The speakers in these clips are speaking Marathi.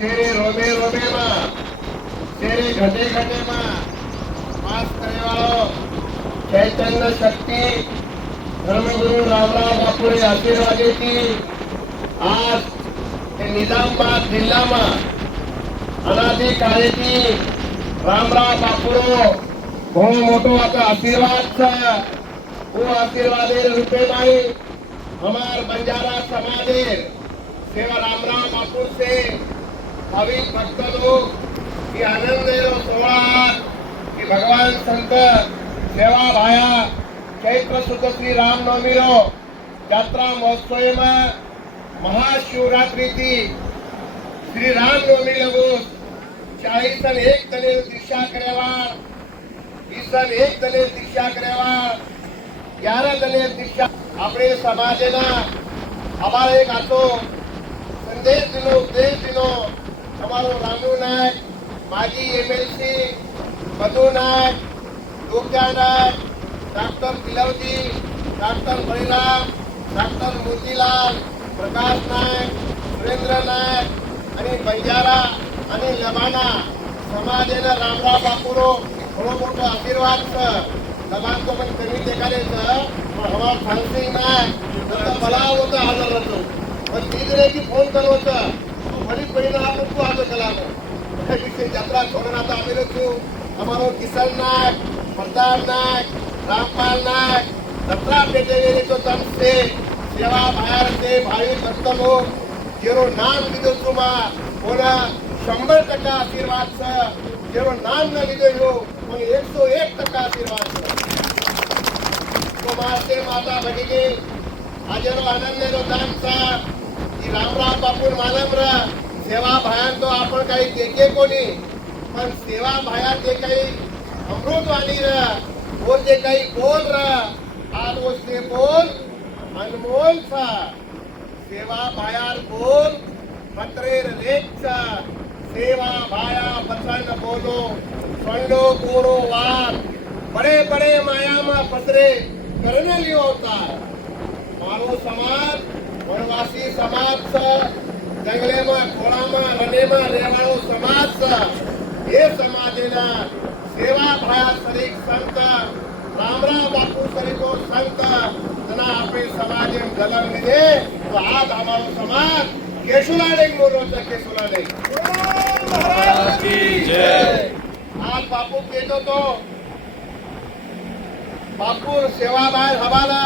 तेरे रोमे रोमे में तेरे घटे घटे में वास करे वालो चैतन्य शक्ति धर्मगुरु रामराव बापुरे आशीर्वादी थी आज निजामाबाद जिल्ला में अनाधिकारीથી रामराव बापुरो બહુ મોટો આશીર્વાદ છે वो आशीर्वाद रूपे में हमार बंजारा समाज सेवा रामराव बापू से भाविक भक्त लोग की आनंद सोहळा की भगवान संत सेवा भाया चैत्र शुद्ध श्री रामनवमी रो यात्रा महोत्सव में महाशिवरात्रि थी श्री रामनवमी लगो 41 तले दीक्षा करेवा 21 तले दीक्षा करेवा 11 तले दीक्षा अपने समाजना हमारे एक आतो संदेश दिनो उपदेश दिनो हमारो रामू नायक माजी MLC Madhu Nayak Lokja Nayak doctor Pilvaji doctor Baliram doctor Motilal Prakash Nayak Surendra Nayak आणि बंजारा आणि लबाना समाजेने रामराव बापुरो थोडो मोठो आशीर्वाद छ लबान तो पण कमी देखाले छ पण हमारा फांसी नायक तर मला होता हजर रहतो पण तीजरे की फोन करो होता तो भली पहिला आपण तू हजर कलामो विषय यात्रा छोडून आता आम्ही छु हमारो किशन नायक प्रताप नायक रामपाल नायक जत्रा पेटे गेले तो तम से सेवा बाहेर से भाई भक्त लोग जेरो नाम लीधो छु मा कोना 100% आशीर्वाद छ जेरो नाम न लीधो हो पण 101% आशीर्वाद छ तो माते माता भगिनी आजरो आनंदनो दान छ की रामराव बापूर मालम रा सेवा भायान तो आपण काही देखे कोणी पण सेवा भाया जे काही अमृतवाणी रा वो जे काही बोल रा आज वो से बोल अनमोल था सेवा भायार बोल पत्रेर लेखा सेवा भाया बचन बोलो संडो कोरो वार बड़े बड़े माया में पसरे करने लियो होता मारो समाज वनवासी समाज से जंगले में खोड़ा में रने में रेवाड़ो समाज से ये समाजेना सेवा भाया सरीक संत रामराव बापू सरीको संत जना अपने समाज में जन्म लीधे तो आज हमारो समाज केशुलाने बोलो तो केशुलाने महाराज की जय। आज बापू कहतो तो बापू सेवा भाई हवाला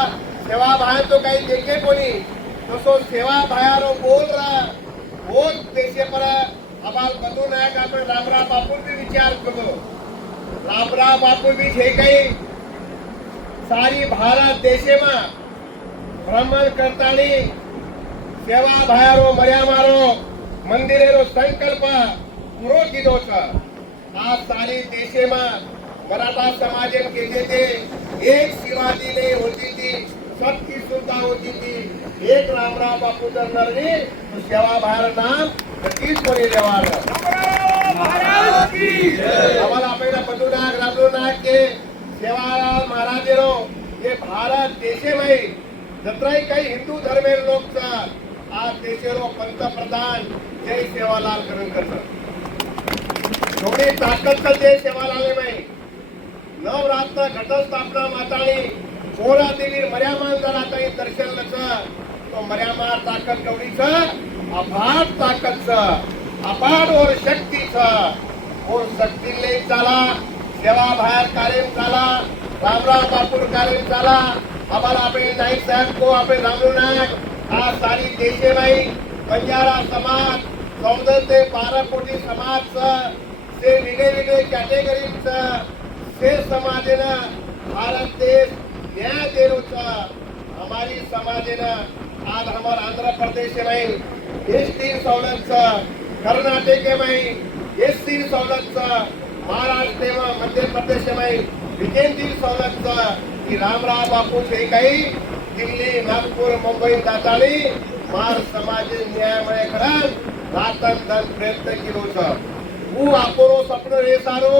सेवा भाई तो काही देखे कोणी तो सो सेवा भायारो बोल रहा वो देशे पर हमार बधु नायक आपण रामराव बापू भी विचार करो रामराव बापू भी छे काही सारी भारत देशे में भ्रमण करतानी सेवा भायारो मर्या मारो मंदिरेरो संकल्प पूरो कीधो छ आज सारी देशे में मराठा समाज के थे एक शिवाजी नहीं होती थी सबकी सुविधा होती थी एक रामराव बापू नरनी तो सेवा भायर नाम नक्कीच कोणी लेवार महाराज की जय। आम्हाला आपल्या बंधुनायक रामनायक के सेवालाल महाराजेरो ये भारत देशे में जत्राई काही हिंदू धर्मेर लोक छ आज देशेरो पंतप्रधान जय सेवालाल करून करतात थोडी ताकद ते सेवालाल में नवरात्र घटस्थापना मातानी कोरा देवी मर्यामान जरा काही दर्शन छ तो मर्यामार ताकद कवडी छ अपार ताकद छ अपार और शक्ति छ और शक्ति ले चला सेवा बाहेर कार्य चला रामराव बापूर कार्य चला हमारा अपने नाईक साहब को अपने रामू नायक आज सारी देशे में बंजारा समाज 14 ते 12 कोटी समाज से वेगळे कैटेगरी से समाजेना भारत देश न्याय देरो हमारी समाजेना आज हमारा आंध्र प्रदेश में एसटी सवलत कर्नाटक में एसटी सवलत महाराष्ट्र में मध्य प्रदेश में विकेंद्री सवलत की रामराव बापू से काही दिल्ली नागपूर मुंबई जातानी मार समाज न्याय करा रातन दन प्रयत्न केलो छ वो आपोरो सपन रे सारो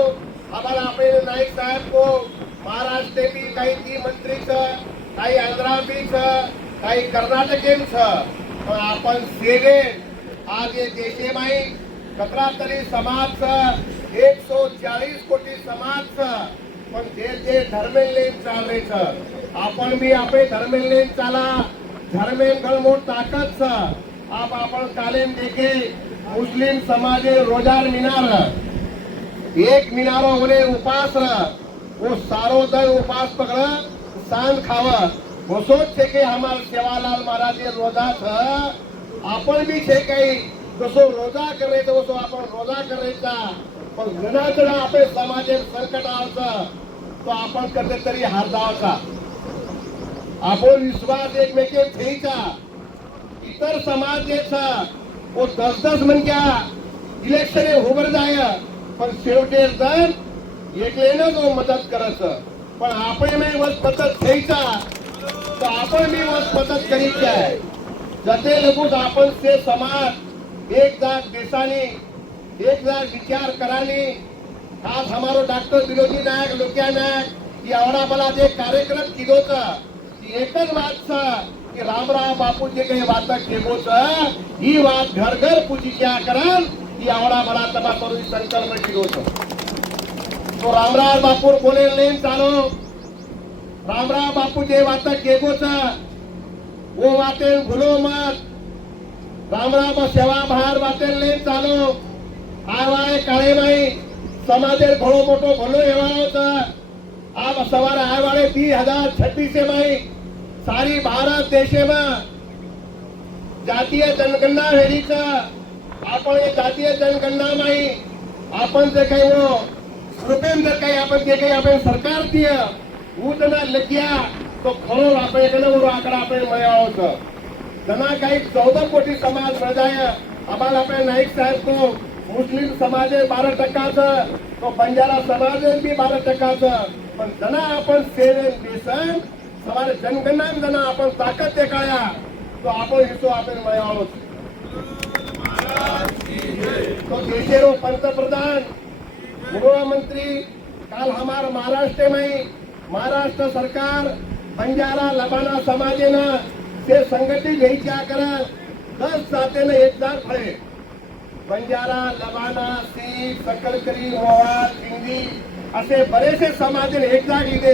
हमारा अपने नायक साहब को महाराष्ट्र भी काही ती मंत्री छ काही आंध्रा भी छ काही कर्नाटक छ पण आपण सेवे आज ये देशे में कतरा तरी समाजचं 140 कोटी समाजचं पण जे धर्मेल लेन चालरेचं आपण भी आपे धर्मेल लेन चाला धर्मेल गणमोट ताकत छ आप आपण कालेम देखे मुस्लिम समाजे रोजार मीनार एक मीनारो होने उपास वो सारो दर उपास पकड़ सांद खावा वो सोच छे के हमार सेवालाल महाराज रोजा छ आपण भी छे कई तो रोजा करे तो आपण रोजा करायचा पण घणा जरा आपले समाजे संकट आवचं तो आपण कधी तरी हारदावचा आपण विश्वास एकमेके ठेयचा इतर समाजेचा वो 10-10 मनक्या इलेक्शन उभर जाय पण शेवटी जर एकलेनं जो मदत करायचं पण आपण मी वस मदत ठेयचा तो आपण मी वस मदत करीत आहे जते लोक आपण से समाज एक जाग देशानी एक जाग विचार करानी आज हमारो डॉक्टर विरोधी नायक लोकिया नायक ये आवडा मला जे कार्यक्रम किदोच एकच बात छ कि रामराव बापू जे काही वाता केबोच ही बात घर घर पूजी क्या करन ये आवडा मला तबा करू संकल्प किदोच तो रामराव बापू बोले लेन चालो रामराव बापू जे वाता केबोच वो वाते भूलो मत रामराव सेवा भार वाते लेन चालो आवाए काळे माई समाजे घणो मोटो भलो एवा होता आप सवारे आए वाले 2026 माई सारी भारत देशे में जातीय जनगणना हेरीचा आपण जातीय जनगणना माई आपण जे काही वो रुपये जर काही आपण जे काही आपण सरकार दिय उतना लगिया तो खरो आपण एकने वो आकडा आपण मयावत जना काही 14 कोटी समाज मजाय आम्हाला आपण नाईक साहेब को मुस्लिम समाज 12% तो बंजारा समाज भी 12% पण जना आपण सेवेन देसन सवारे जनगणना जना आपण ताकद देखाया तो आपण हिस्सो आपण मयावत तो देशेरो पंतप्रधान गृहमंत्री काल हमार महाराष्ट्र में महाराष्ट्र सरकार बंजारा लबाना समाजेना से संगठित घ्यायच्या करा 10 जातेने एक जात फळे बंजारा लबाना सीख सकलकरी मोवाळ सिंधी असे बरेचसे समाज एक जाग लिदे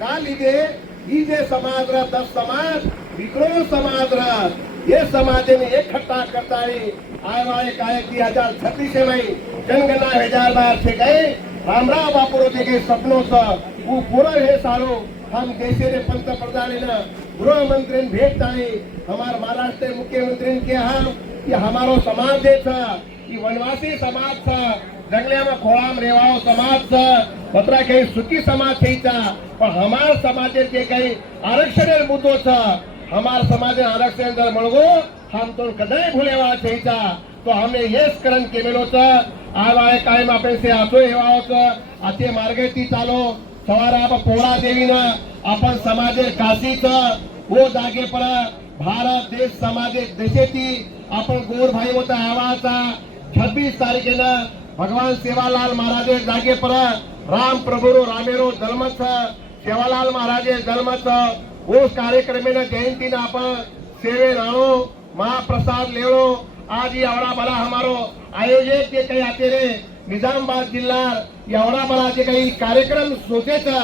का लिदे ही जे समाज 10 समाज विक्रोल समाज ये समाज ने इकट्ठा करता है आए वाले काय 2026 में जनगणना 2012 से गए रामराव बापू जे के सपनों से वो पूरा है सारो हम देशे रे पंतप्रधान गृहमंत्री भेट ताई हमार महाराष्ट्र मुख्यमंत्री के हम कि हमारो समाज जे था कि वनवासी समाज था जंगलिया में खोळाम रेवाओ समाज था पत्रा काही सुखी समाज थईचा पण हमार समाज जे काही आरक्षण मुद्दो था हमार समाज आरक्षण दर मळगो हम तो कदाई भूलेवा थईचा तो हमने येस करण केलेलो था आवाळे कायम आपण से आसो हेवाओच आते मार्गे ती चालो सवार आप पोळा देवीना आपण समाजे काशीच वो जागे पर भारत देश समाजे देशेती आपण गोर भाई होता आवाचा 26 तारखेला भगवान सेवालाल महाराजे जागे पर राम प्रभुरो रामेरो जन्मच सेवालाल महाराजे जन्मच वो कार्यक्रमेना जयंतीना आपण सेवे राणो महाप्रसाद लेवो आज एवढा बड़ा हमारो आयोजक जे काही आते रे निजामाबाद जिल्हा एवढा बड़ा जे काही कार्यक्रम सोचेचा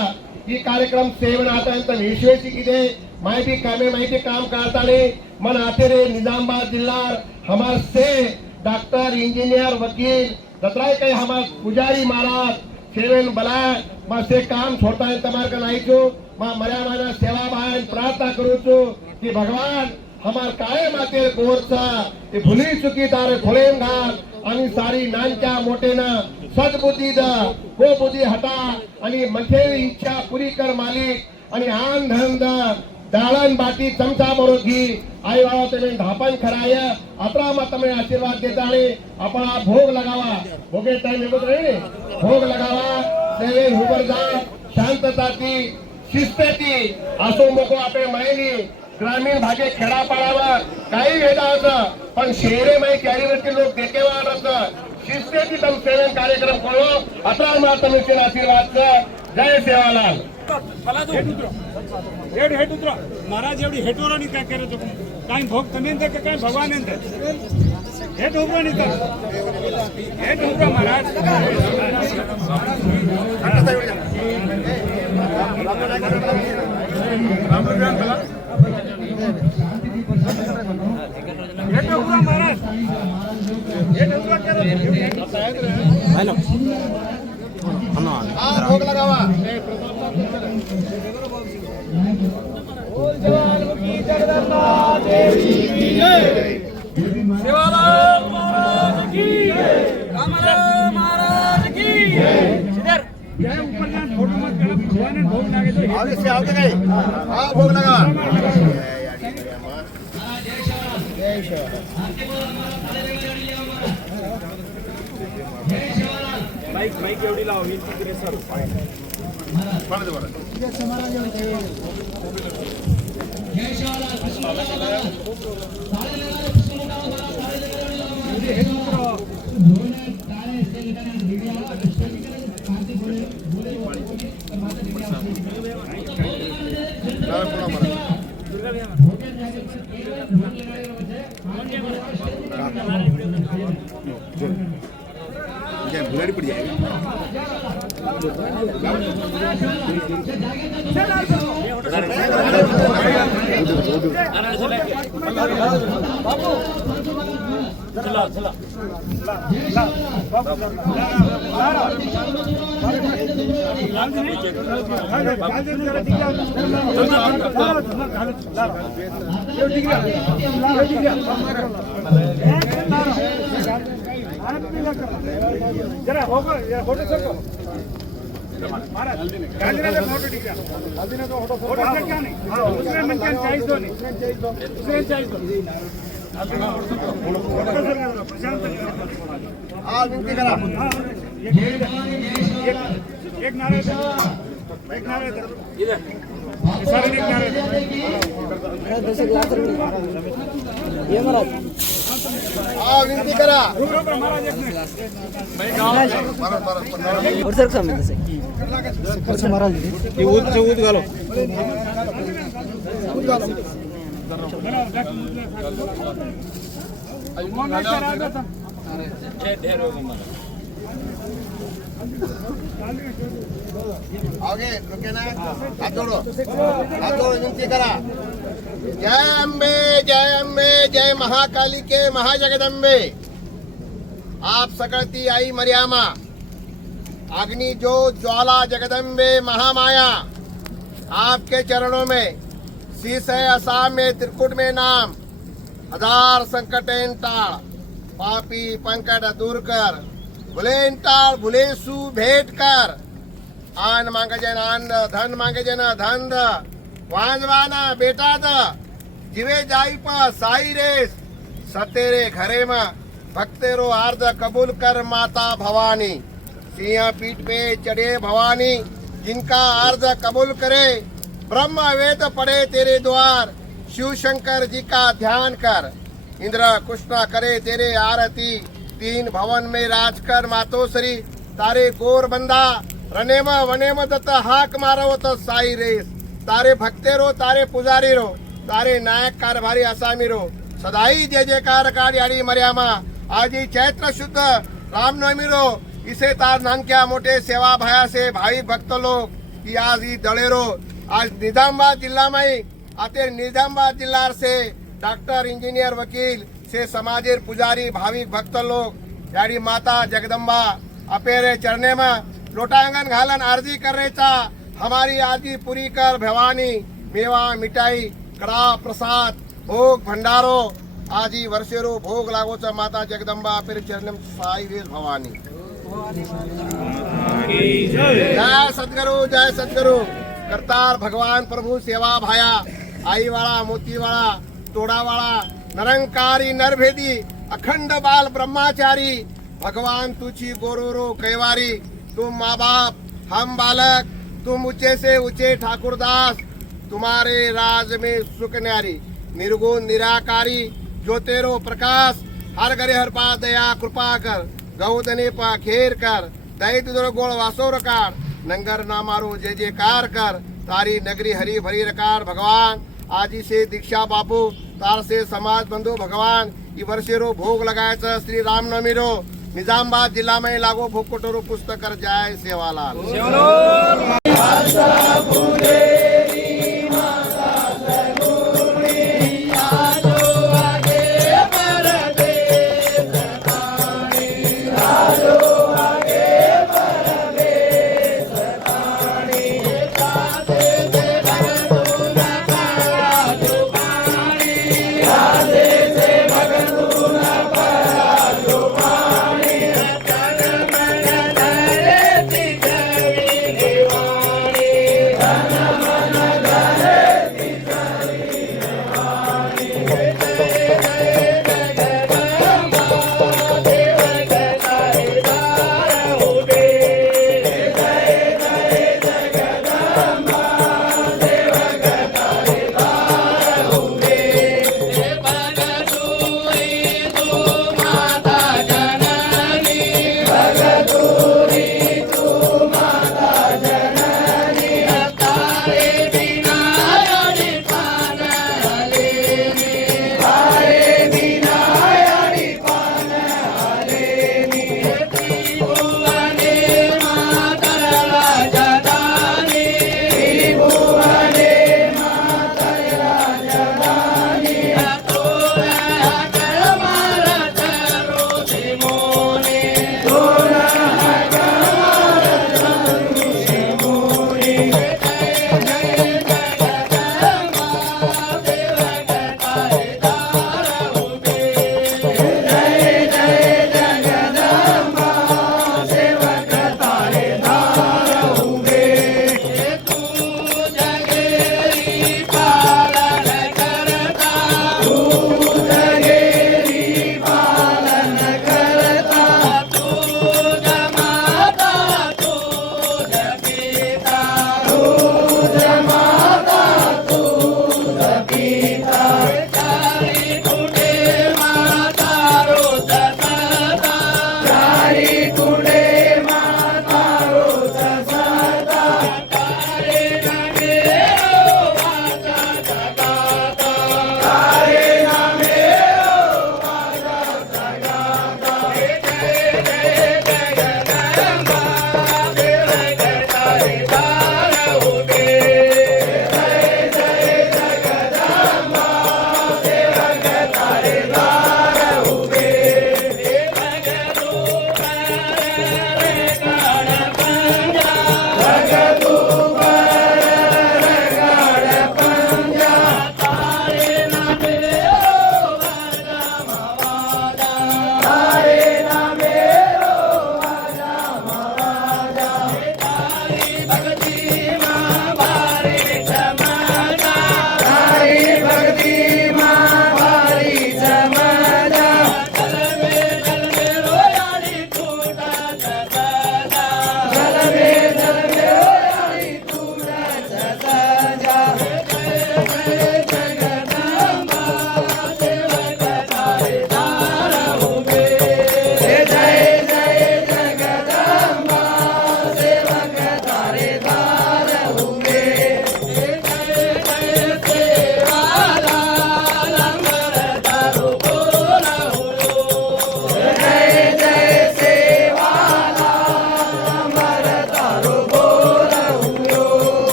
ही कार्यक्रम सेवन आता अंत विश्वेशी किदे माहिती काम करताले मन आते रे निजामाबाद जिल्हा हमार से डॉक्टर इंजीनियर वकील तत्राय काही हमार पुजारी महाराज सेवन बला से काम छोड़ता है तमार का नहीं छो मर्या माना सेवा भाई प्रार्थना करू छो कि भगवान हमार काय माते गोरचा ते भुली चुकी तारे खोलेम घाल आणि सारी नानच्या मोठेना सद्बुद्धी द को बुद्धी हटा आणि मथे इच्छा पुरी कर मालिक आणि आन धन द दाळण बाटी चमचा बरो घी आई बाबा तुम्ही धापण खराय अतरा मा तुम्ही आशीर्वाद देताळे आपण भोग लगावा भोगे टाइम येतो रे भोग लगावा सेवे हुबर जा शांतताती शिस्तेती असो मोको आपे मायनी ग्रामीण भागे खेडापाड्यावर काही वेदाचं पण शहरे मध्ये कॅरिवरचे लोक देखेवार शिस्तेची तम सेवन कार्यक्रम करो अतरा मा तुम्ही आशीर्वाद जय सेवालाल हेट उतरो महाराज एवढी हेटवर आणि काय करत काय भोग तमेन काय भगवान हेट उभं नाही हे डोंगरा महाराज हे डोंगरा महाराज हे डोंगरा भोग लगावा शिवालाल महाराज की रामलाल महाराज की इधर जय ऊपर जान फोटो मत करो भगवान ने भोग लागे तो आगे से आगे गए हाँ भोग लगा माइक एवढी लाव विनंती करे सर बुलेट पड़ जाएगा जरा होगा फोटो सको महाराज गांधीनगर फोटो ठीक है गांधीनगर फोटो क्या नहीं दूसरे मन का चाहिए दो नहीं दूसरे चाहिए दो हाँ विनती करा एक नारे इधर सारे एक नारे हाँ विनती करा महाराज एक मिनट और सर सामने से महाराज ये ऊद घालो आगे रुके ना हाथ जोड़ो विनती करा जय अम्बे जय महाकाली के महाजगदम्बे आप सकळती आई मरियामा अग्नि जो ज्वाला जगदम्बे महामाया आपके चरणों में शीश है असाम में त्रिकुट में नाम हजार संकटें टाळ पापी पंकट दूर कर भुलेन टाळ भुलेसु भेट कर आन मांगे जन आन धन मांगे जन धन वांजवाना बेटा द जिवे जाई पा साई रेस सतेरे घरे में भक्तेरो आर्ज कबूल कर माता भवानी सिंह पीठ पे चढ़े भवानी जिनका आर्ज कबूल करे ब्रह्म वेद पढ़े तेरे द्वार शिव शंकर जी का ध्यान कर इंद्र कृष्ण करे तेरे आरती तीन भवन में राज कर मातोश्री तारे गोर बंदा रनेम वनेम दत्त हाक मारो तो साई रेस तारे भक्तेरो तारे पुजारी रो तारे नायक कारभारी असामी रो सदाई जय जयकार काळी मर्यामा आज ही चैत्र शुद्ध रामनवमी रो इसे तार नानक्या मोठे सेवा भाया से भाविक भक्त लोग की आज ही दळेरो आज निजामाबाद जिला में आते निजामाबाद जिला से डॉक्टर इंजीनियर वकील से समाजेर पुजारी भाविक भक्त लोग यारी माता जगदम्बा अपेरे चरणे में लोटांगन घालन आरती करनेचा हमारी आरती पूरी कर भवानी मेवा मिठाई कड़ा प्रसाद भोग भंडारो आजी वर्षेरो भोग लागोचा माता जगदम्बा अपेरे चरणम साई वेद भवानी जय सद्गुरु करतार भगवान प्रभु सेवा भाया आई वाला मोती वाला तोड़ा वाला निरंकारी नरभेदी अखंड बाल ब्रह्मचारी भगवान तुझी गोरोरो कैवारी तुम माँ बाप हम बालक तुम ऊंचे से ऊंचे ठाकुरदास तुम्हारे राज में सुख न्यारी निर्गुण निराकारी ज्योतेरो प्रकाश हर घरे हर पा दया कृपा कर गौदने पा खेर कर दही दुधर गोळ वासो रकार नंगर नामारो जय जयकार कर तारी नगरी हरी भरी रकार भगवान आजी से दीक्षा बापू तार से समाज बंधु भगवान ई वर्षेरो भोग लगायचं श्री रामनवमी रो निजामाबाद जिला में लागू भूकोटरू पुस्तकर जय सेवालाल।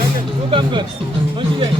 तू काम कर म्हणजे